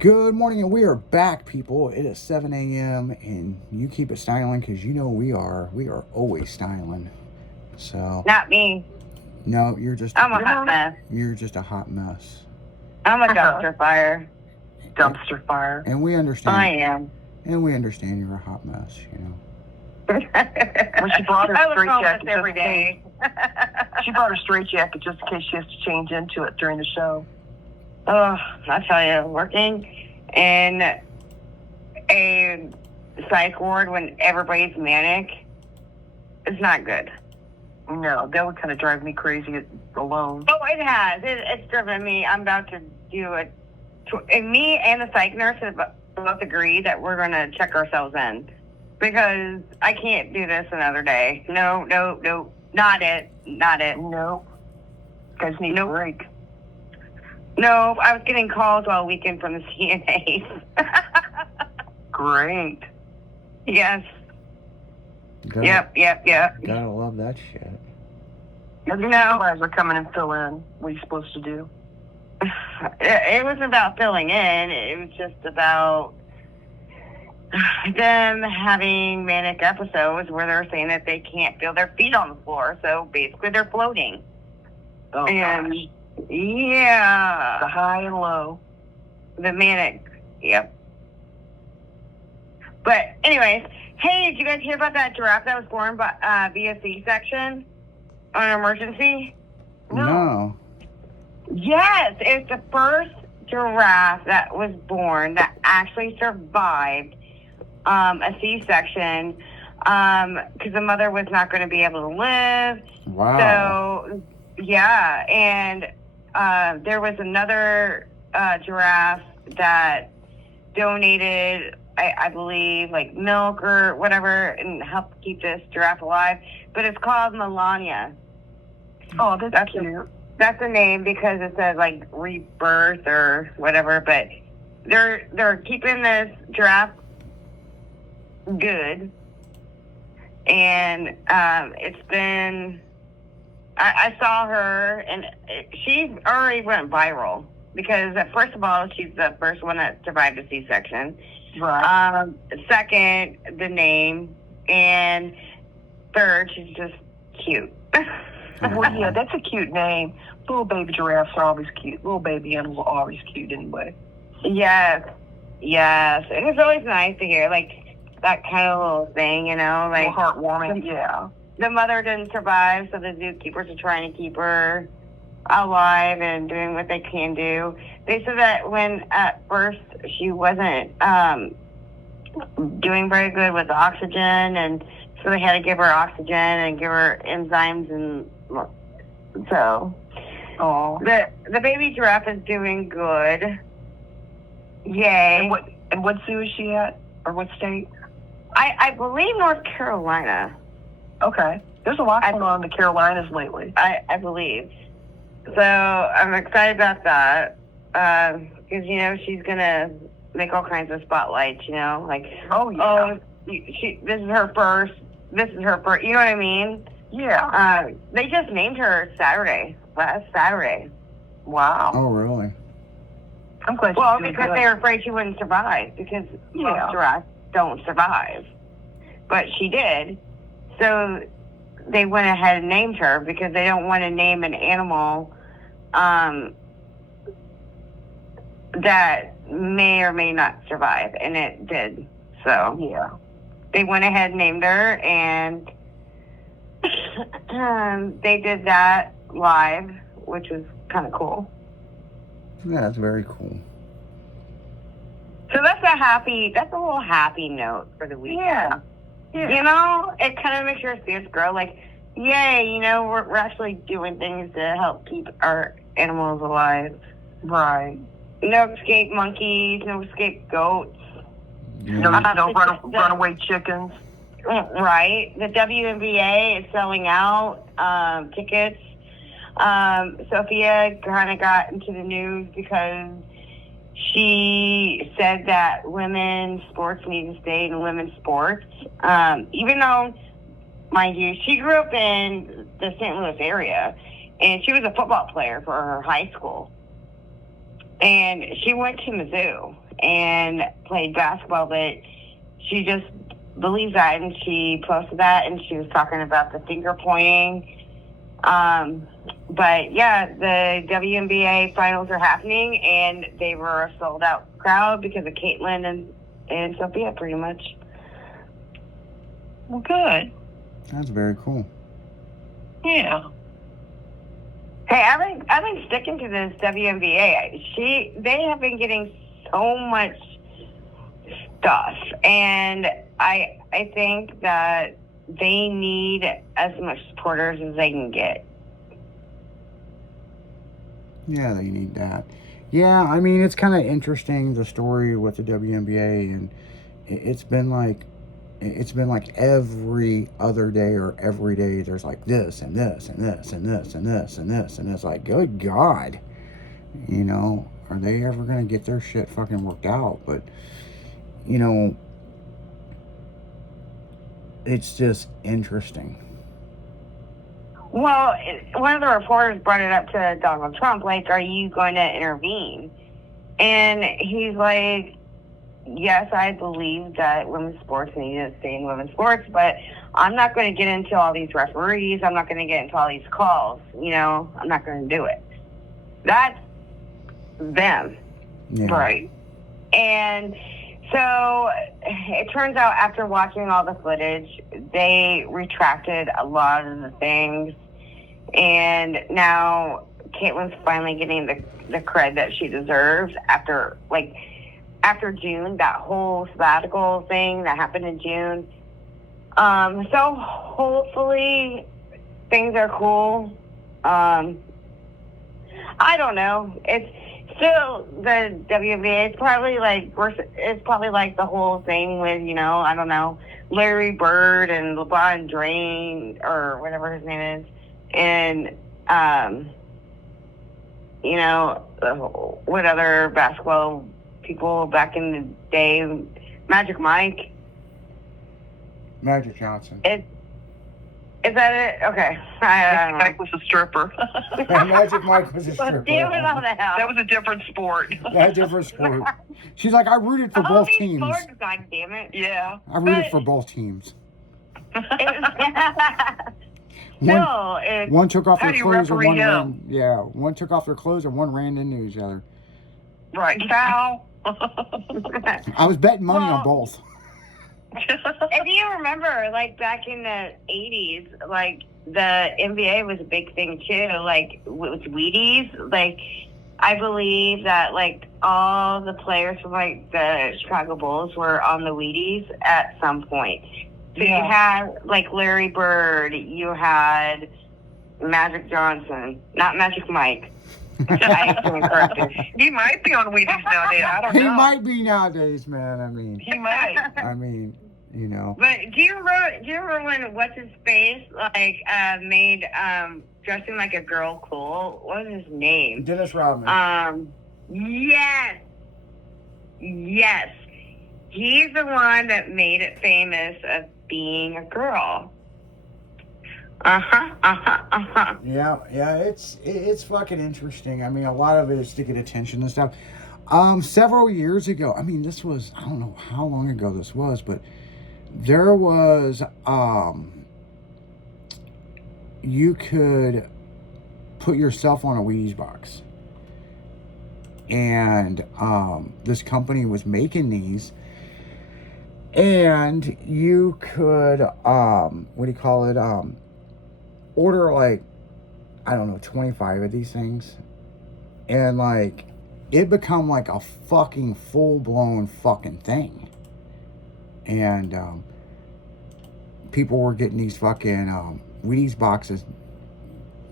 Good morning, and we are back, people. It is 7 a.m., and you keep it styling because you know we are. We are always styling. So, Not me. no, you're just I'm a hot mess. you're just a hot mess. I'm a dumpster fire. Dumpster fire. And we understand. I am. And we understand you're a hot mess, you know. When she brought her I look straight homeless jacket every day. She brought her straight jacket just in case she has to change into it during the show. Oh, I tell you, working in a psych ward when everybody's manic is not good. No, that would kind of drive me crazy alone. Oh, it has. It's driven me. I'm about to do it. And me and the psych nurse have both agreed that we're going to check ourselves in because I can't do this another day. No, not it. No. You guys need a break. No, I was getting calls all weekend from the CNAs. Great. Yes. Gotta, Yep. Gotta love that shit. The supervisor come in and fill in. What are you supposed to do? It wasn't about filling in. It was just about them having manic episodes where they're saying that they can't feel their feet on the floor. So basically they're floating. Oh, and gosh. yeah. The high and low. The manic. Yep. But anyways, hey, did you guys hear about that giraffe that was born via C-section on an emergency? No. Yes, it's the first giraffe that was born that actually survived a C-section because the mother was not going to be able to live. Wow. So, yeah, and there was another giraffe that donated, I believe, like milk or whatever, and helped keep this giraffe alive. But it's called Melania. Oh, that's cute. That's the name because it says like rebirth or whatever. But they're keeping this giraffe good, and it's been. I saw her, and she already went viral because, first of all, she's the first one that survived a C-section. Right. Second, the name, and third, she's just cute. Well, yeah, that's a cute name. Little baby giraffes are always cute. Little baby animals are always cute anyway. Yes. And it's always nice to hear, like, that kind of little thing, you know? Like, heartwarming, yeah. The mother didn't survive, so the zookeepers are trying to keep her alive and doing what they can do. They said that when at first she wasn't doing very good with oxygen, and so they had to give her oxygen and give her enzymes, and so the baby giraffe is doing good. Yay. And what zoo is she at, or what state? I believe North Carolina. Okay. There's a lot going on in the Carolinas lately. I believe. So I'm excited about that because, you know, she's going to make all kinds of spotlights, you know, like, this is her first, you know what I mean? Yeah. They just named her last Saturday. Wow. Oh, really? I'm glad Well, because they were afraid she wouldn't survive because most giraffes don't survive. But she did. So they went ahead and named her because they don't want to name an animal that may or may not survive, and it did. So yeah, they went ahead and named her, and they did that live, which was kind of cool. Yeah, that's very cool. So that's a little happy note for the weekend. Yeah. You know, it kind of makes your spirits grow. Like, yay, you know, we're actually doing things to help keep our animals alive. Right. No escape monkeys, no escape goats. No runaway chickens. Right. The WNBA is selling out tickets. Sophia kind of got into the news because she said that women's sports need to stay in women's sports. Even though, mind you, she grew up in the St. Louis area, and she was a football player for her high school. And she went to Mizzou, and played basketball, but she just believes that, and she posted that, and she was talking about the finger pointing. But yeah, the WNBA finals are happening, and they were a sold out crowd because of Caitlin and Sophia, pretty much. Well, good. That's very cool. Yeah. Hey, I've been sticking to this WNBA. They have been getting so much stuff, and I think that they need as much supporters as they can get. Yeah, they need that. Yeah, I mean, it's kind of interesting, the story with the WNBA, and it's been like every other day or every day there's like this and this and this and this and this and this, and it's like, good God, you know, are they ever gonna get their shit fucking worked out? But you know, it's just interesting. Well, one of the reporters brought it up to Donald Trump, like, are you going to intervene? And he's like, yes, I believe that women's sports need to stay in women's sports, but I'm not going to get into all these referees. I'm not going to get into all these calls. You know, I'm not going to do it. That's them. Yeah. Right. And so it turns out after watching all the footage, they retracted a lot of the things. And now Caitlin's finally getting the cred that she deserves after June, that whole sabbatical thing that happened in June. So hopefully things are cool. I don't know. It's still the WNBA. It's probably like the whole thing with, you know, I don't know, Larry Bird and LeBron James or whatever his name is, and you know, what other basketball people back in the day, Magic Mike. Magic Johnson. Is that it? Okay. I don't know. Mike was a stripper. Yeah, Magic Mike was a stripper. Damn it all the hell. That was a different sport. That's a different sport. She's like, I rooted for both teams. Sports, God damn it. Yeah. I rooted for both teams. One took off How their do you clothes and referee one him? ran. Yeah, one took off their clothes and one ran into each other. Right. Foul. I was betting money on Well, both. If you remember, like, back in the 80s, like, the NBA was a big thing, too. Like, with Wheaties, like, I believe that, like, all the players from, like, the Chicago Bulls were on the Wheaties at some point. So Yeah. you had, like, Larry Bird, you had Magic Johnson, not Magic Mike. I stand corrected. He might be on Wheaties nowadays. I don't He know. might be nowadays, man. I mean, He might. you know. But do you remember when what's his face made dressing like a girl cool? What was his name? Dennis Rodman. Yes. He's the one that made it famous of being a girl. Yeah, it's fucking interesting. I mean, a lot of it is to get attention and stuff. Several years ago, I mean, this was, I don't know how long ago this was, but there was, you could put yourself on a Wheaties box. And this company was making these. And you could, order like, I don't know, 25 of these things. And like, it become like a fucking full-blown fucking thing. And people were getting these fucking Wheaties boxes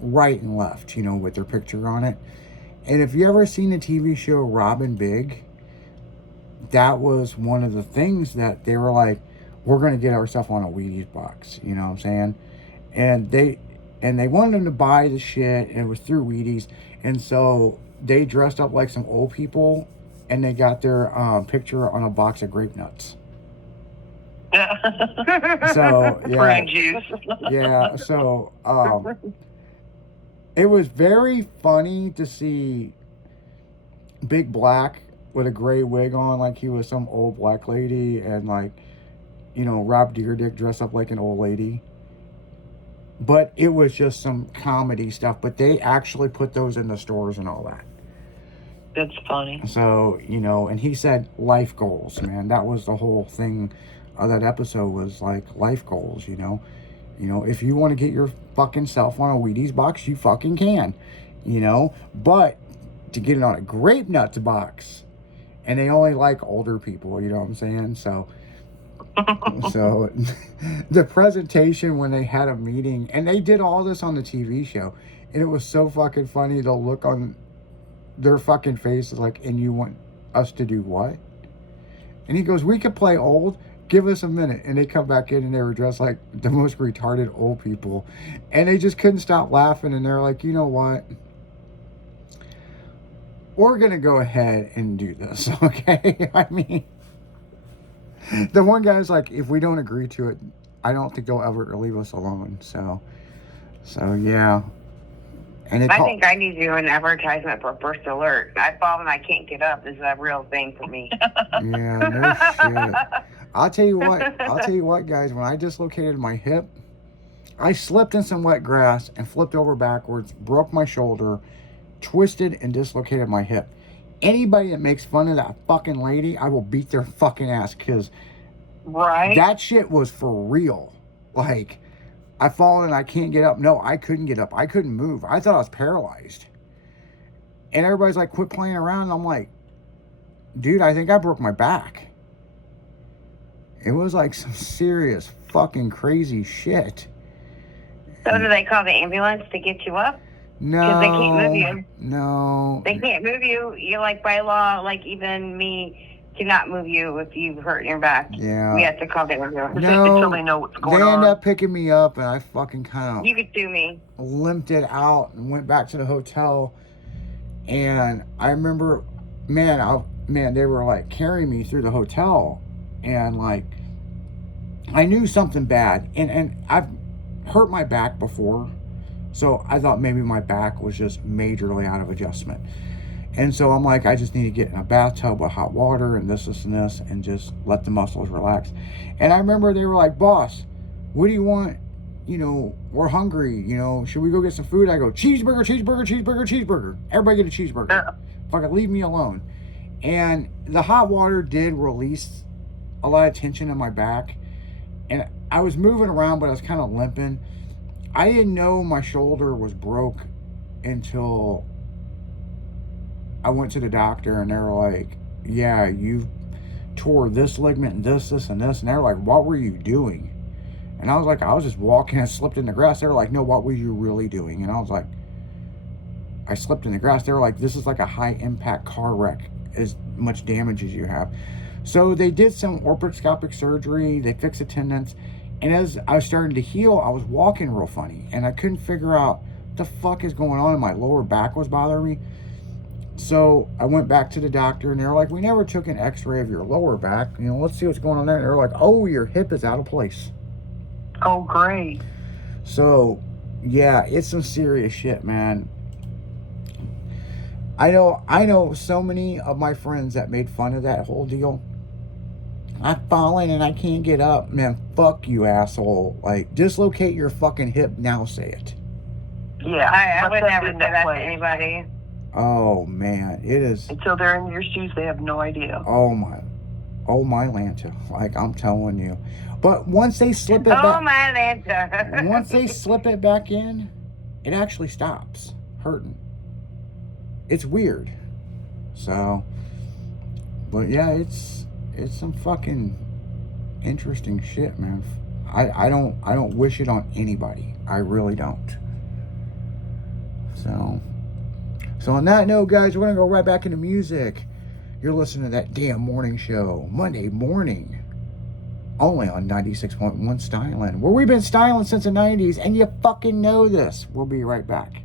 right and left, you know, with their picture on it. And if you ever seen the TV show Robin Big, that was one of the things that they were like, we're going to get ourselves on a Wheaties box, you know what I'm saying? And they wanted them to buy the shit, and it was through Wheaties. And so they dressed up like some old people, and they got their picture on a box of grape nuts. So, yeah. Orange juice. Yeah, so it was very funny to see Big Black with a gray wig on, like he was some old black lady, and like, Rob Dyrdek dressed up like an old lady. But it was just some comedy stuff. But they actually put those in the stores and all that. That's funny. So, and he said life goals, man. That was the whole thing of that episode, was like life goals, if you want to get your fucking self on a Wheaties box, you fucking can, but to get it on a Grape Nuts box, and they only like older people, you know what I'm saying? So the presentation when they had a meeting, and they did all this on the TV show, and it was so fucking funny to look on their fucking faces like, and you want us to do what? And he goes, we could play old, give us a minute. And they come back in and they were dressed like the most retarded old people, and they just couldn't stop laughing. And they're like, you know what, we're gonna go ahead and do this. Okay. I mean, the one guy's like, if we don't agree to it, I don't think they'll ever leave us alone. So yeah. And I think I need to do an advertisement for First Alert. I fall and I can't get up is a real thing for me. Yeah, no shit. I'll tell you what, guys. When I dislocated my hip, I slipped in some wet grass and flipped over backwards, broke my shoulder, twisted and dislocated my hip. Anybody that makes fun of that fucking lady, I will beat their fucking ass, because that shit was for real. Like, I fall and I can't get up. No, I couldn't get up. I couldn't move. I thought I was paralyzed. And everybody's like, quit playing around. And I'm like, dude, I think I broke my back. It was like some serious fucking crazy shit. So do they call the ambulance to get you up? No. Because they can't move you. No. They can't move you. You're like, by law, like even me, cannot move you if you hurt your back. Yeah. We have to call the ambulance. No, until they know what's going on. They end up picking me up, and I fucking kind of You could sue me. limped it out and went back to the hotel. And I remember, man, they were like carrying me through the hotel, and like I knew something bad, and I've hurt my back before, so I thought maybe my back was just majorly out of adjustment. And so I'm like, I just need to get in a bathtub with hot water and this, and just let the muscles relax. And I remember they were like, boss, what do you want? We're hungry. Should we go get some food? I go, cheeseburger, cheeseburger, cheeseburger, cheeseburger. Everybody get a cheeseburger. Fucking leave me alone. And the hot water did release a lot of tension in my back. And I was moving around, but I was kind of limping. I didn't know my shoulder was broke until I went to the doctor, and they were like, yeah, you tore this ligament and this, and this. And they were like, what were you doing? And I was like, I was just walking and slipped in the grass. They were like, no, what were you really doing? And I was like, I slipped in the grass. They were like, this is like a high impact car wreck, as much damage as you have. So they did some orthoscopic surgery. They fixed the tendons. And as I was starting to heal, I was walking real funny, and I couldn't figure out what the fuck is going on. And my lower back was bothering me. So I went back to the doctor, and they were like, we never took an x-ray of your lower back. Let's see what's going on there. And they were like, oh, your hip is out of place. Oh, great. So, yeah, it's some serious shit, man. I know so many of my friends that made fun of that whole deal. I've fallen and I can't get up. Man, fuck you, asshole. Like, dislocate your fucking hip now, say it. Yeah. I would Let them never be do that that to way. anybody. Oh, man, it is. Until they're in your shoes, they have no idea. Oh, my Lanta. Like, I'm telling you. But once they slip it Oh, back, my Lanta. once they slip it back in, it actually stops hurting. It's weird. So, but yeah, it's some fucking interesting shit, man. I don't wish it on anybody. I really don't. So on that note, guys, we're gonna go right back into music. You're listening to That Damn Morning Show, Monday morning, only on 96.1 Styling, where we've been styling since the 90s, and you fucking know this. We'll be right back.